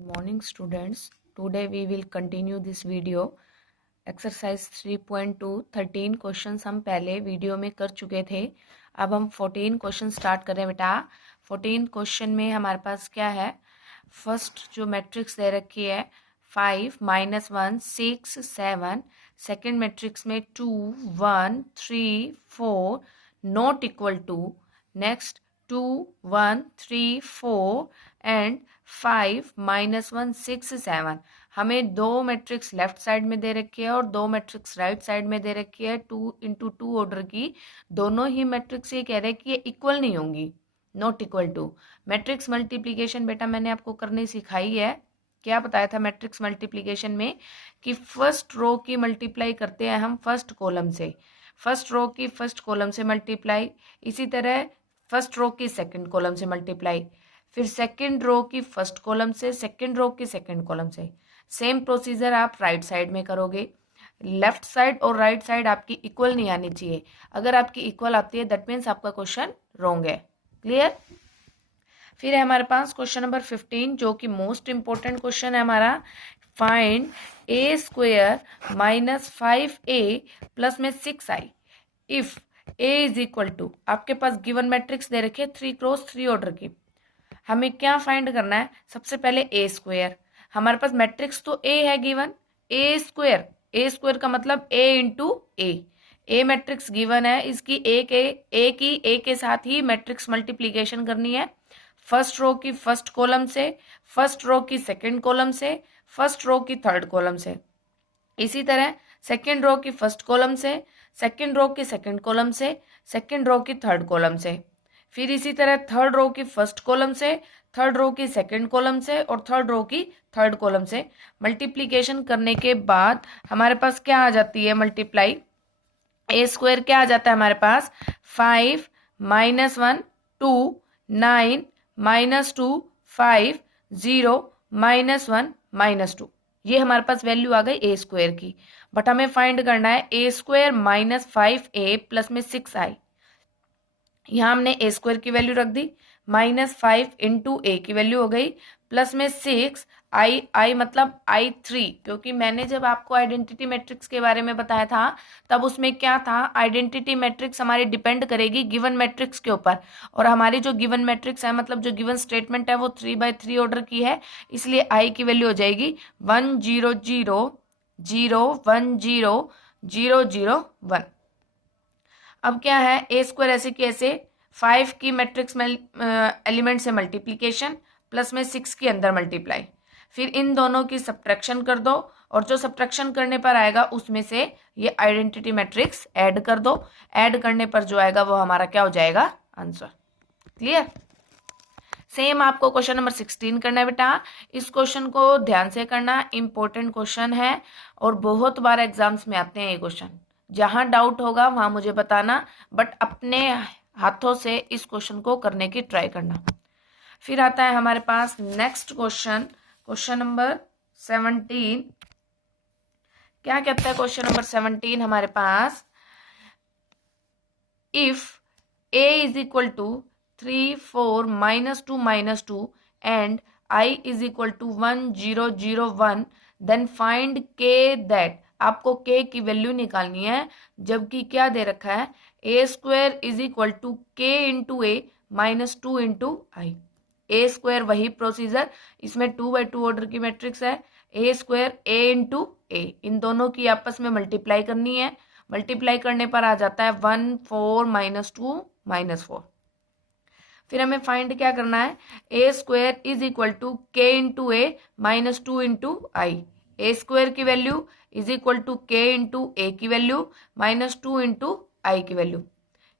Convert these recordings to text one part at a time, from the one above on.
Good morning students. Today we will continue this video. Exercise 3.2 13 questions हम पहले video में कर चुके थे. अब हम 14 क्वेश्चन स्टार्ट करें बेटा. 14 क्वेश्चन में हमारे पास क्या है. फर्स्ट जो मैट्रिक्स दे रखी है 5 -1 6 7. सेकेंड मैट्रिक्स में 2 1 3 4 not equal to. Next 2 1 3 4 and 5 -1 6 7. हमें दो मैट्रिक्स लेफ्ट साइड में दे रखी है और दो मैट्रिक्स राइट साइड में दे रखी है 2 × 2 ऑर्डर की. दोनों ही मैट्रिक्स ये कह रहे हैं कि ये इक्वल नहीं होंगी, not equal to. Matrix multiplication बेटा मैंने आपको करनी सिखाई है. क्या बताया था मैट्रिक्स मल्टीप्लिकेशन में कि फर्स्ट रो की मल्टीप्लाई करते हैं हम फर्स्ट कॉलम से, फर्स्ट रो की फर्स्ट कॉलम से मल्टीप्लाई, इसी तरह फर्स्ट रो की सेकंड कॉलम से मल्टीप्लाई, फिर सेकंड रो की फर्स्ट कॉलम से, सेकंड रो की सेकंड कॉलम से. सेम प्रोसीजर आप राइट साइड में करोगे. लेफ्ट साइड और राइट साइड आपकी इक्वल नहीं आनी चाहिए. अगर आपकी इक्वल आती है दैट मीन्स आपका क्वेश्चन रॉन्ग है. क्लियर. फिर है हमारे पास क्वेश्चन नंबर 15 जो कि मोस्ट इंपॉर्टेंट क्वेश्चन है हमारा. फाइंड a² -5a प्लस में 6i if a is equal to. आपके पास गिवन मैट्रिक्स दे रखे 3 × 3 ऑर्डर की. हमें क्या फाइंड करना है. सबसे पहले a². हमारे पास मैट्रिक्स तो a है गिवन. a² का मतलब a into A matrix given है. इसकी a के साथ ही मैट्रिक्स मल्टीप्लीकेशन करनी है. फर्स्ट रो की फर्स्ट कॉलम से, फर्स्ट रो की सेकंड कॉलम से, फर्स्ट रो की थर्ड कॉलम से, इसी तरह सेकंड रो की फर्स्ट कॉलम से, सेकंड रो की सेकंड कॉलम से, सेकंड रो की थर्ड कॉलम से, फिर इसी तरह थर्ड रो की फर्स्ट कॉलम से, थर्ड रो की सेकंड कॉलम से और थर्ड रो की थर्ड कॉलम से. मल्टीप्लिकेशन करने के बाद हमारे पास क्या आ जाती है मल्टीप्लाई. a² क्या आ जाता है हमारे पास 5 -1 2 9 -2 5 0 -1 -2. ये हमारे पास वैल्यू आ गई a² की. बट हमें फाइंड करना है a² -5a प्लस में 6i. यहाँ हमने a² की वैल्यू रख दी, -5 इंटू a की वैल्यू हो गई, प्लस में 6 आई मतलब I3. क्योंकि मैंने जब आपको आइडेंटिटी मैट्रिक्स के बारे में बताया था तब उसमें क्या था, आइडेंटिटी मैट्रिक्स हमारी डिपेंड करेगी गिवन मैट्रिक्स के ऊपर. और हमारी जो गिवन मैट्रिक्स है मतलब जो गिवन स्टेटमेंट है वो 3/3 ऑर्डर की है. इसलिए आई की वैल्यू हो जाएगी 1 0 0 0 1 0 0 0 1. अब क्या है a² ऐसे की ऐसे 5 की मैट्रिक्स एलिमेंट से मल्टीप्लीकेशन प्लस में 6 के अंदर मल्टीप्लाई, फिर इन दोनों की सब्ट्रैक्शन कर दो और जो सब्ट्रैक्शन करने पर आएगा उसमें से ये आइडेंटिटी मैट्रिक्स ऐड कर दो. ऐड करने पर जो आएगा वो हमारा क्या हो जाएगा आंसर. क्लियर. सेम आपको क्वेश्चन नंबर 16 करना है बेटा. इस क्वेश्चन को ध्यान से करना, इंपॉर्टेंट क्वेश्चन है और बहुत बार एग्जाम्स में आते हैं ये क्वेश्चन. जहां डाउट होगा वहां मुझे बताना, बट अपने हाथों से इस क्वेश्चन को करने की ट्राई करना. फिर आता है हमारे पास नेक्स्ट क्वेश्चन, क्वेश्चन नंबर 17. क्या कहता है क्वेश्चन नंबर 17 हमारे पास. If a is equal to 3 4 -2 -2 and i is equal to 1 0 0 1 then find k that. आपको k की वैल्यू निकालनी है जबकि क्या दे रखा है a² is equal to k into a -2 into i. a² वही प्रोसीजर, इसमें 2/2 ऑर्डर की मैट्रिक्स है. a² a इंटू a, इन दोनों की आपस में मल्टीप्लाई करनी है. मल्टीप्लाई करने पर आ जाता है 1 4 -2 -4. फिर हमें फाइंड क्या करना है a² is equal to k into a -2 into i. a² की value is equal to k into a की वैल्यू -2 इंटू i की वैल्यू.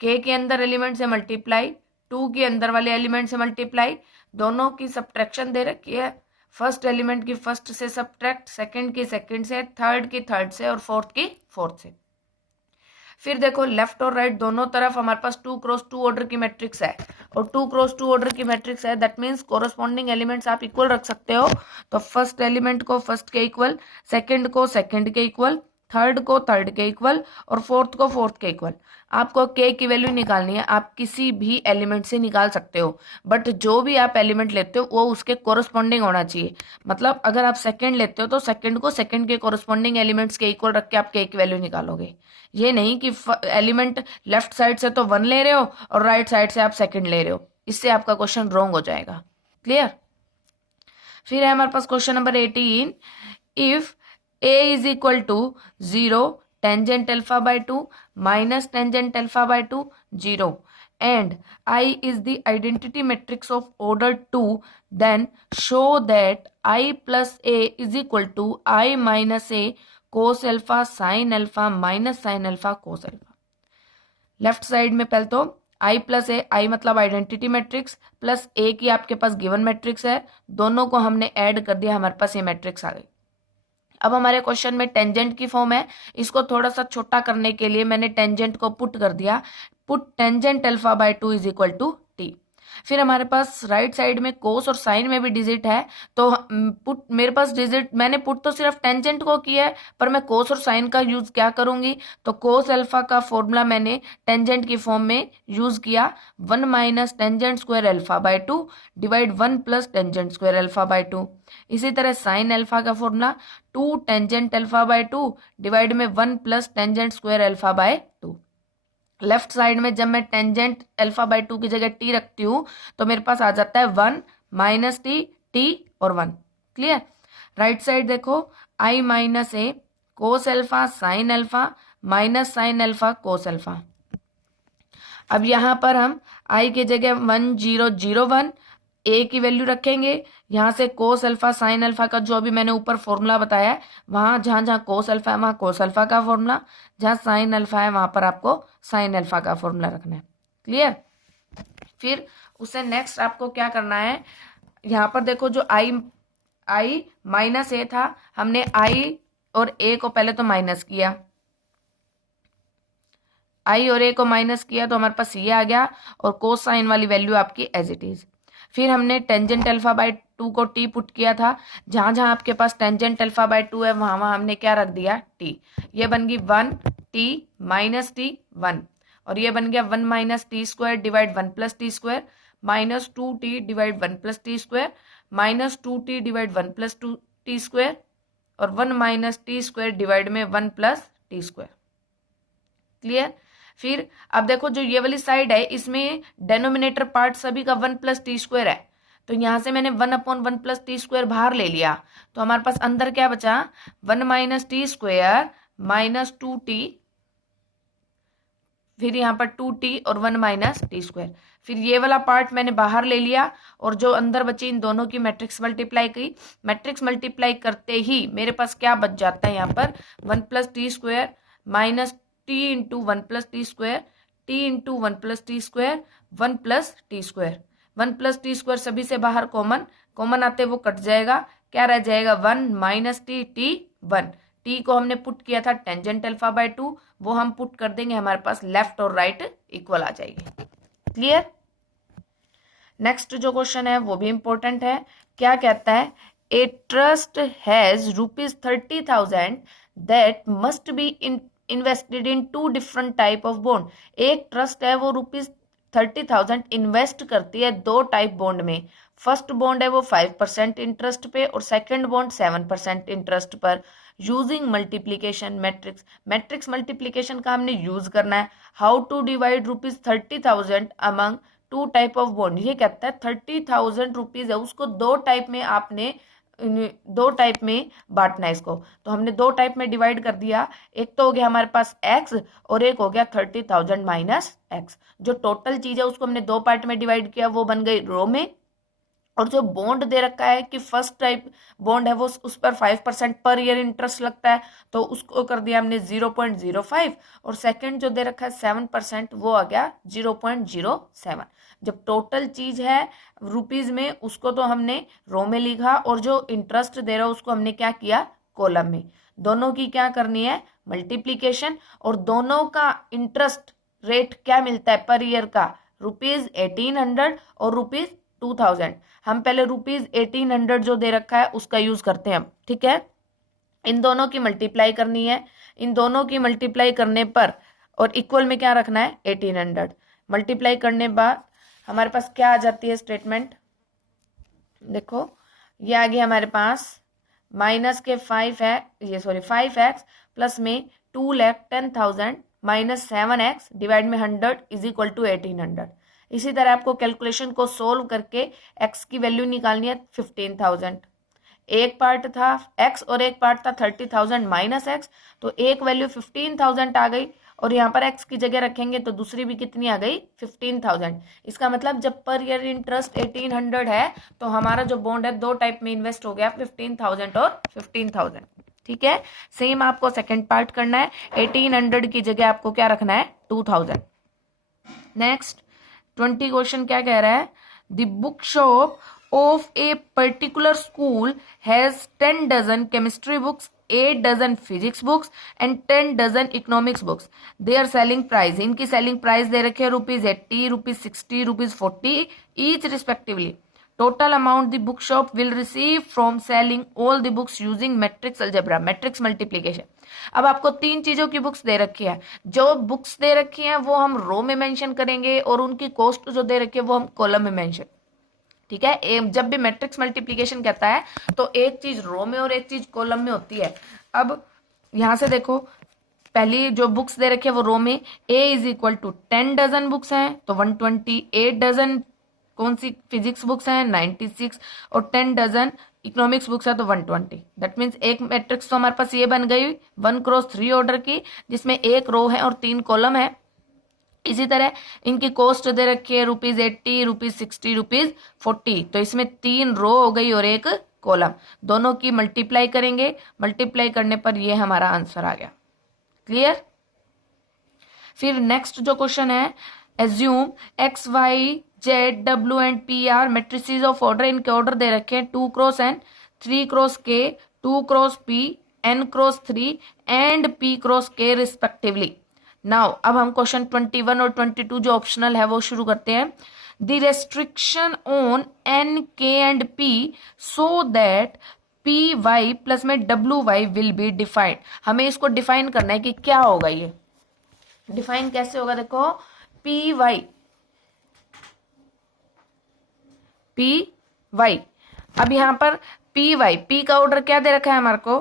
k के अंदर एलिमेंट से मल्टीप्लाई, 2 के अंदर वाले एलिमेंट से मल्टीप्लाई, दोनों की सब्ट्रैक्शन दे रखी है. फर्स्ट एलिमेंट की फर्स्ट से सब्ट्रैक्ट, सेकंड की सेकंड से, थर्ड की थर्ड से और फोर्थ की फोर्थ से. फिर देखो लेफ्ट और राइट दोनों तरफ हमारे पास 2 × 2 ऑर्डर की मैट्रिक्स है और 2 × 2 ऑर्डर की मैट्रिक्स है. दैट मीन्स कोरस्पॉन्डिंग एलिमेंट्स आप इक्वल रख सकते हो. तो फर्स्ट एलिमेंट को फर्स्ट के इक्वल, सेकंड को सेकंड के इक्वल, थर्ड को थर्ड के इक्वल और फोर्थ को फोर्थ के इक्वल। आपको के की वैल्यू निकालनी है, आप किसी भी एलिमेंट से निकाल सकते हो, बट जो भी आप एलिमेंट लेते हो वो उसके कोरस्पॉन्डिंग होना चाहिए। मतलब अगर आप सेकंड लेते हो तो सेकंड को सेकंड के कोरस्पॉन्डिंग एलिमेंट्स के इक्वल रख के आप के की वैल्यू निकालोगे। ये नहीं कि एलिमेंट लेफ्ट साइड से तो 1 ले रहे हो और राइट साइड से आप सेकंड ले रहे हो, इससे आपका क्वेश्चन रॉन्ग हो जाएगा। क्लियर। फिर है हमारे पास question number 18, if a is equal to 0 tangent alpha by 2 minus tangent alpha by 2 0 and I is the identity matrix of order 2, then show that I plus a is equal to I minus a cos alpha sin alpha minus sin alpha cos alpha। Left side में पहले तो आई plus ए, आई मतलब identity matrix, plus ए की आपके पास given matrix है, दोनों को हमने ऐड कर दिया, हमारे पास ये मैट्रिक्स आ गई। अब हमारे क्वेश्चन में टेंजेंट की फॉर्म है, इसको थोड़ा सा छोटा करने के लिए मैंने टेंजेंट को पुट कर दिया, put tangent alpha by 2 is equal to T. फिर हमारे पास राइट साइड में कोस और साइन में भी डिजिट है, तो पुट मेरे पास डिजिट, मैंने पुट तो सिर्फ टेंजेंट को किया है, पर मैं कोस और साइन का यूज क्या करूंगी, तो कोस अल्फा का फॉर्मूला मैंने टेंजेंट की फॉर्म में यूज किया, 1 minus tangent square alpha by 2 divide 1 plus tangent square alpha by 2। इसी तरह साइन अल्फा का formula 2 tangent alpha by 2 divide में 1 plus tangent square alpha by 2। Left side में जब मैं टेंजेंट अल्फा बाय 2 की जगह टी रखती हूँ तो मेरे पास आ जाता है 1 माइनस टी, टी और 1। क्लियर। राइट साइड देखो, I minus A cos alpha sine alpha minus sine alpha cos alpha. अब यहां पर हम आई की जगह 1 0 0 1 ए की वैल्यू रखेंगे, यहाँ से कोस अल्फा साइन अल्फा का जो अभी मैंने ऊपर फॉर्मूला बताया है, वहां जहां जहां कोस अल्फा है वहां कोस अल्फा का फॉर्मूला, जहां साइन अल्फा है वहां पर आपको साइन अल्फा का फॉर्मूला रखना है। क्लियर। फिर उससे नेक्स्ट आपको क्या करना है, यहाँ पर देखो जो आई माइनस ए था, हमने आई और ए को पहले तो माइनस किया, आई और ए को माइनस किया तो हमारे पास ये आ गया, और कोस साइन वाली वैल्यू आपकी एज इट इज। फिर हमने टेंजेंट अल्फा बाय 2 को टी पुट किया था, जहां जहां आपके पास टेंजेंट अल्फा बाय 2 है वहां वहां हमने क्या रख दिया, टी। ये बन गई 1 टी माइनस टी 1, और ये बन गया 1 minus T square divide 1 plus T square minus 2 T divide 1 plus T square minus 2 T divide 1 plus 2 T square और 1 माइनस टी स्क्वायर डिवाइड में 1 प्लस टी स्क्वायर। क्लियर। फिर अब देखो जो ये वाली साइड है इसमें डेनोमिनेटर पार्ट सभी का 1 प्लस टी स्क्वायर है, तो यहां से मैंने 1 अपॉन 1 प्लस टी स्क्वायर बाहर ले लिया, तो हमारे पास अंदर क्या बचा, 1 minus T square minus 2 T, फिर यहाँ पर 2 टी और 1 माइनस टी स्क्वायर। फिर ये वाला पार्ट मैंने बाहर ले लिया और जो अंदर बची इन दोनों की मैट्रिक्स मल्टीप्लाई की, मैट्रिक्स मल्टीप्लाई करते ही मेरे पास क्या बच जाता है, यहाँ पर 1 plus T square minus T into 1 plus T square, T into 1 plus T square 1 plus T square. 1 plus T square सभी से बाहर कॉमन, कॉमन आते वो कट जाएगा, क्या रह जाएगा 1 माइनस टी टी 1। टी को हमने पुट किया था टेंजेंट अल्फा बाय 2, वो हम पुट कर देंगे, हमारे पास लेफ्ट और राइट इक्वल आ जाएगी। क्लियर। नेक्स्ट जो क्वेश्चन है वो भी इंपॉर्टेंट है, क्या कहता है, a trust has ₹30,000 that must be invested in 2 different type of bond. एक ट्रस्ट है वो ₹30,000 इन्वेस्ट करती है 2 टाइप बॉन्ड में। फर्स्ट बॉन्ड है वो 5% इंटरेस्ट पे और सेकंड बॉन्ड 7% इंटरेस्ट पर। Using multiplication matrix, matrix multiplication का हमने यूज करना है। How to divide ₹30,000 among 2 type of bond. ये कहता है 30,000 रुपीज है उसको 2 टाइप में आपने 2 टाइप में बांटना है इसको, तो हमने 2 टाइप में डिवाइड कर दिया। एक तो हो गया हमारे पास x और एक हो गया 30,000 माइनस x। जो टोटल चीज है उसको हमने 2 पार्ट में डिवाइड किया, वो बन गई रो में। और जो बॉन्ड दे रखा है कि फर्स्ट टाइप बॉन्ड है वो उस पर 5% पर ईयर इंटरेस्ट लगता है, तो उसको कर दिया हमने 0.05, और सेकंड जो दे रखा है 7% वो आ गया 0.07। जब टोटल चीज है रुपीज में उसको तो हमने रो में लिखा, और जो इंटरेस्ट दे रहा है उसको हमने क्या किया, कॉलम में। दोनों की क्या करनी है, मल्टीप्लीकेशन, और दोनों का इंटरेस्ट रेट क्या मिलता है पर ईयर का, ₹1800 और ₹2000। हम पहले ₹1800 जो दे रखा है उसका यूज करते हैं, ठीक है। इन दोनों की मल्टीप्लाई करनी है, इन दोनों की मल्टीप्लाई करने पर और इक्वल में क्या रखना है 1800। मल्टीप्लाई करने बाद हमारे पास क्या आ जाती है स्टेटमेंट, देखो ये आ गया हमारे पास माइनस के 5x प्लस में 2,10,000 माइनस 7x डिवाइड में 100 इज इक्वल टू 1800। इसी तरह आपको कैलकुलेशन को सोल्व करके x की वैल्यू निकालनी है 15,000। एक पार्ट था x और एक पार्ट था 30,000 माइनस x, तो एक वैल्यू 15,000 आ गई और यहाँ पर x की जगह रखेंगे तो दूसरी भी कितनी आ गई 15,000। इसका मतलब जब पर ईयर इंटरेस्ट 1800 है तो हमारा जो बॉन्ड है दो टाइप में इन्वेस्ट हो गया 15,000 और 15,000। ठीक है, सेम आपको सेकंड पार्ट करना है, 1800 की जगह आपको क्या रखना है 2000। नेक्स्ट 20 क्वेश्चन क्या कह रहा है, the book shop of a particular school has 10 dozen chemistry books, 8 dozen physics books and 10 dozen economics books. Their selling price, इनकी selling price दे रखे ₹80, ₹60, ₹40 each respectively. Total amount the bookshop will receive from selling all the books using matrix algebra, matrix multiplication. अब आपको तीन चीजों की books दे रखी है, जो बुक्स दे रखी हैं वो हम रो में मेंशन करेंगे और उनकी कॉस्ट जो दे रखी है वो हम कॉलम में मेंशन। ठीक है, जब भी मैट्रिक्स मल्टीप्लिकेशन कहता है तो एक चीज रो में और एक चीज कॉलम में होती है। अब यहां से देखो पहली जो बुक्स दे रखे हैं वो रो में a is equal to 10 dozen books हैं तो 120, 8 डजन कौन सी फिजिक्स बुक्स हैं 96 और 10 डजन इकोनॉमिक्स बुक्स है तो 120। दैट मीन्स एक मैट्रिक्स तो हमारे पास ये बन गई 1x3 ऑर्डर की, जिसमें एक रो है और 3 कॉलम है। इसी तरह इनकी कॉस्ट दे रखी है ₹80, ₹60, ₹40, तो इसमें 3 रो हो गई और एक कॉलम, दोनों की मल्टीप्लाई करेंगे, मल्टीप्लाई करने पर ये हमारा आंसर आ गया। क्लियर। फिर नेक्स्ट जो क्वेश्चन है, assume x, y, z, w and p are matrices of order, इनके ऑर्डर दे रखे हैं 2x n, 3x k, 2x p, n×3 and p×k respectively. Now अब हम क्वेश्चन 21 और 22 जो ऑप्शनल है वो शुरू करते हैं। The restriction on n, k and p so that P Y plus में W Y will be defined. हमें इसको डिफाइन करना है कि क्या होगा, ये डिफाइन कैसे होगा। देखो पी वाई अब यहां पर पी वाई, पी का ऑर्डर क्या दे रखा है हमारे को,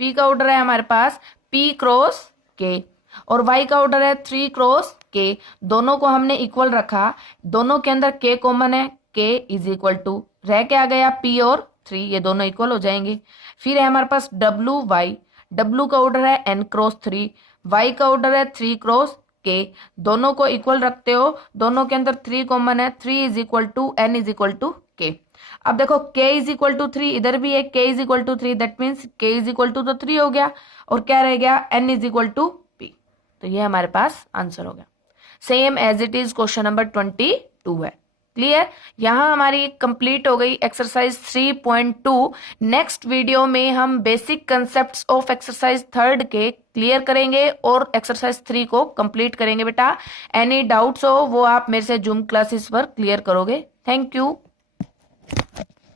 पी का ऑर्डर है हमारे पास p×k और y का ऑर्डर है 3×k। दोनों को हमने इक्वल रखा, दोनों के अंदर k कॉमन है, k इज इक्वल टू रह के आ गया p और 3, ये दोनों इक्वल हो जाएंगे। फिर है हमारे पास w का ऑर्डर है n×3, y का ऑर्डर है 3×k, दोनों को इक्वल रखते हो, दोनों के अंदर 3 कॉमन है, 3 is equal to n is equal to k। अब देखो k इज इक्वल टू 3, इधर भी है k is equal to 3, that means k is equal to तो 3 हो गया और क्या रह गया n is equal to p, तो ये हमारे पास आंसर हो गया। Same as it is question number 22 है। क्लियर। यहां हमारी कंप्लीट हो गई एक्सरसाइज 3.2। नेक्स्ट वीडियो में हम बेसिक कंसेप्ट्स ऑफ एक्सरसाइज 3 के क्लियर करेंगे और एक्सरसाइज 3 को कंप्लीट करेंगे। बेटा एनी डाउट्स हो वो आप मेरे से जूम क्लासेस पर क्लियर करोगे। Thank you.